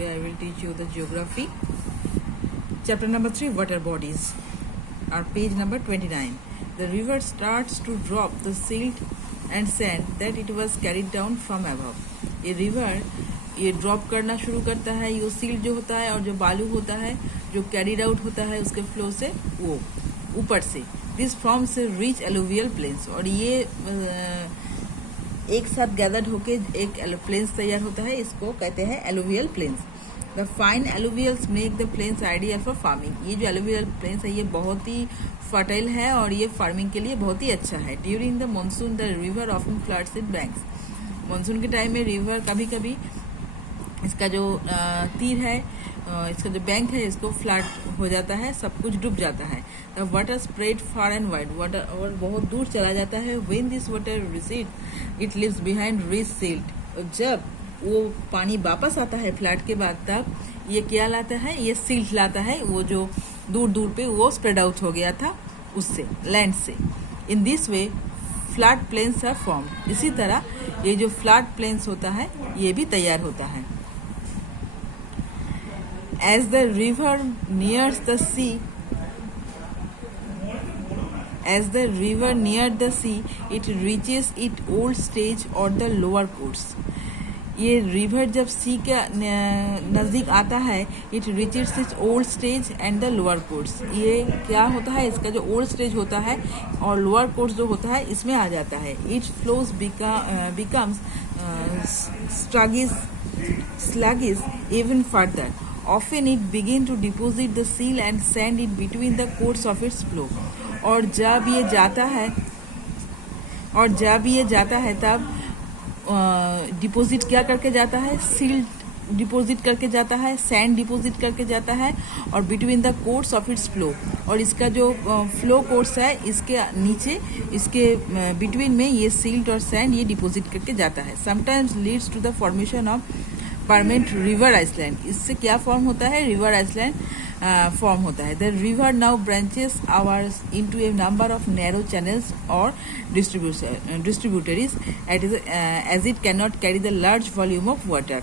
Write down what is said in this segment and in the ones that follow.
Today I will teach you the geography. Chapter number 3, water bodies. Our page number 29. The river starts to drop the silt and sand that it was carried down from above. ये river ये drop करना शुरू करता है, ये silt जो होता है और जो बालू होता है जो कैरिड आउट होता है उसके फ्लो से वो ऊपर से this forms rich alluvial plains, और ये एक साथ गैदर्ड होके एक प्लेन्स तैयार होता है, इसको कहते हैं alluvial plains. The fine alluvials make the plains ideal for farming. ये जो एलुवियल प्लेन्स है ये बहुत ही फर्टाइल है और ये फार्मिंग के लिए बहुत ही अच्छा है. During the monsoon the river often floods it banks. Monsoon के टाइम में रिवर कभी कभी इसका जो तीर है, इसका जो बैंक है, इसको फ्लड हो जाता है, सब कुछ डूब जाता है. The water spread far and wide. Water और बहुत दूर चला जाता है. When this water recede it leaves behind rich silt. जब वो पानी वापस आता है फ्लड के बाद, तब ये क्या लाता है, ये सिल्ट लाता है, वो जो दूर दूर पे वो स्प्रेड आउट हो गया था उससे, लैंड से. In this way flat plains are formed. इसी तरह ये जो फ्लैट प्लेन्स होता है ये भी तैयार होता है. As the river nears the sea, it reaches its old stage or the lower course. ये रिवर जब सी के नज़दीक आता है, it reaches it's old stage and the lower course. ये क्या होता है, इसका जो ओल्ड स्टेज होता है और लोअर कोर्स जो होता है इसमें आ जाता है. It's flows becomes sluggish even further. Often it begin to deposit the silt and sand in between the course of its flow. और जब ये जाता है तब डिपॉजिट क्या करके जाता है, सिल्ट डिपॉजिट करके जाता है, सैंड डिपॉजिट करके जाता है, और between the course of its flow. और इसका जो फ्लो कोर्स है इसके नीचे, इसके बिटवीन में ये सिल्ट और सैंड ये डिपॉजिट करके जाता है. Sometimes leads to the formation of permanent river island. इससे क्या फॉर्म होता है, रिवर आइसलैंड फॉर्म होता है. The river now branches ours into a number of narrow channels और distributaries as it can not carry the large volume of water.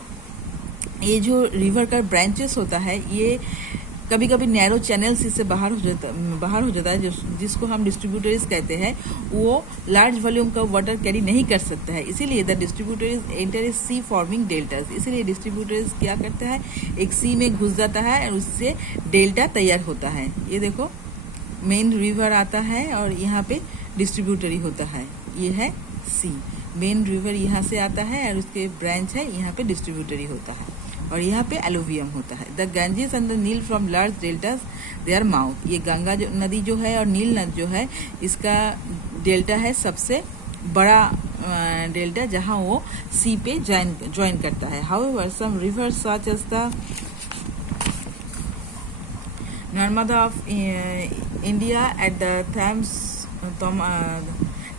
ये जो river का ब्रांचेस होता है ये कभी कभी नैरो चैनल्स इससे बाहर हो जाता है, जिसको हम डिस्ट्रीब्यूटरीज कहते हैं. वो लार्ज वॉल्यूम का वाटर कैरी नहीं कर सकता है, इसीलिए the distributaries enter a sea forming deltas. इसीलिए डिस्ट्रीब्यूटरीज क्या करता है, एक सी में घुस जाता है और उससे डेल्टा तैयार होता है. ये देखो, मेन रिवर आता है और यहाँ पे डिस्ट्रीब्यूटरी होता है. ये है सी, मेन रिवर यहाँ से आता है और उसके ब्रांच है, यहाँ पे डिस्ट्रीब्यूटरी होता है और यहाँ पे एलुवियम होता है. The Ganges and the Nile from large deltas their mouth. ये गंगा जो नदी जो है और नील नदी जो है, इसका डेल्टा है सबसे बड़ा डेल्टा, जहाँ वो सी पे ज्वाइन करता है. However some rivers such as the Narmada of India at the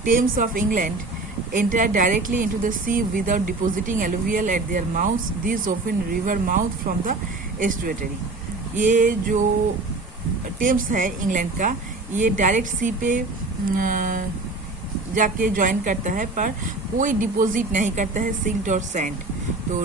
Thames of England enter directly into the sea without depositing alluvial at their mouths. These often river mouth from the estuary. ये जो Thames है England का, ये direct सी पे जाके join करता है, पर कोई डिपॉजिट नहीं करता है सिल्ट और सैंड. तो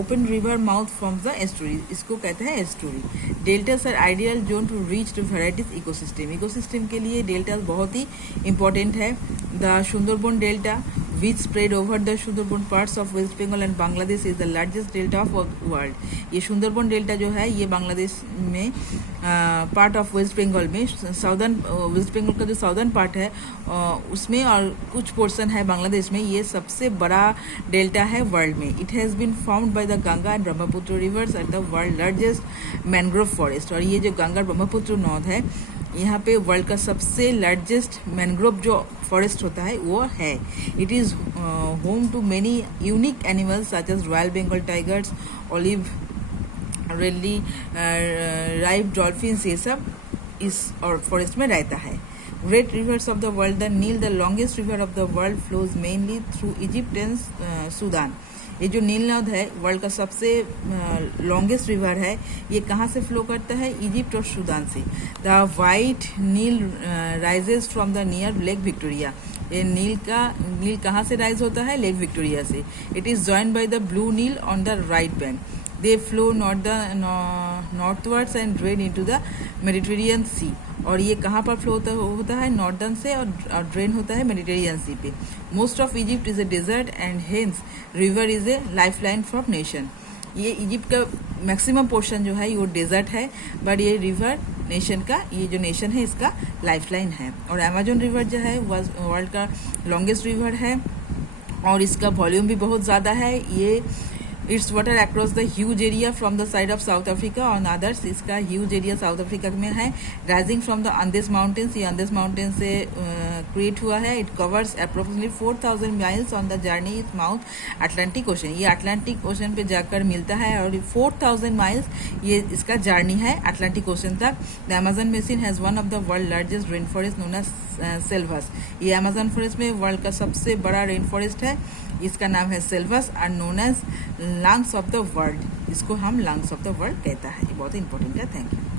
open river mouth from the estuary, इसको कहते हैं estuary. Deltas are ideal zone to reach to varieties ecosystem. Ecosystem के लिए डेल्टास बहुत ही इंपॉर्टेंट है. The Sundarban delta which spread over the Sundarban parts of West Bengal and Bangladesh is the largest delta of world. ये Sundarban delta जो है ये बांग्लादेश में पार्ट ऑफ वेस्ट बंगाल में, साउदर्न वेस्ट बंगाल का जो साउदर्न पार्ट है उसमें और कुछ पोर्शन है बांग्लादेश में, ये सबसे बड़ा डेल्टा है वर्ल्ड में. It has been formed by the Ganga and Brahmaputra rivers at the world largest mangrove forest. और ये जो गंगा ब्रह्मपुत्र नद है, यहाँ पे वर्ल्ड का सबसे लार्जेस्ट मैनग्रोव जो फॉरेस्ट होता है वो है. It is home to many unique animals such as royal Bengal tigers, olive ridley, river dolphins, ये सब इस और फॉरेस्ट में रहता है. Great rivers of the world, the Nile the longest river of the world flows mainly through Egypt and Sudan. ये जो नील नद है वर्ल्ड का सबसे लॉन्गेस्ट रिवर है, ये कहाँ से फ्लो करता है, इजिप्ट और सूडान से. The White Nile rises from the near Lake Victoria. ये नील कहाँ से राइज होता है, लेक विक्टोरिया से. It is joined by the Blue Nile on the right bank. They flow northwards and drain into the Mediterranean Sea. और ये कहाँ पर फ्लो होता है नॉर्दर्न से, और ड्रेन होता है मेडिटेरियन सी पे। Most of Egypt is a desert and hence river is a life line for nation. ये इजिप्ट का मैक्सिमम पोर्शन जो है वो डेजर्ट है, बट ये रिवर नेशन का, ये जो नेशन है इसका लाइफलाइन है। और अमेजन रिवर जो है वर्ल्ड का लॉन्गेस्ट रिवर है और इसका वॉल्यूम भी बहुत ज़्यादा है। ये it's water across the huge area from the side of south Africa और अदर्स। इसका ह्यूज एरिया साउथ अफ्रीका में है। राइजिंग फ्रॉम द अंदेस माउंटेन्स, ये अंदेस माउंटेन से क्रिएट हुआ है। It covers approximately 4000 miles on the journey is mouth Atlantic ocean. ये Atlantic ocean पे जाकर मिलता है और 4000 माइल्स ये इसका जर्नी है अटलांटिक ओशन तक। The Amazon basin has one of the world largest rain forest known as selvas. ये अमेजन फॉरेस्ट में वर्ल्ड का सबसे बड़ा रेन फॉरेस्ट है। इसका नाम है सेल्वस और known as lungs of the world. इसको हम लंग्स ऑफ द वर्ल्ड कहता है। ये बहुत इंपॉर्टेंट है। Thank you.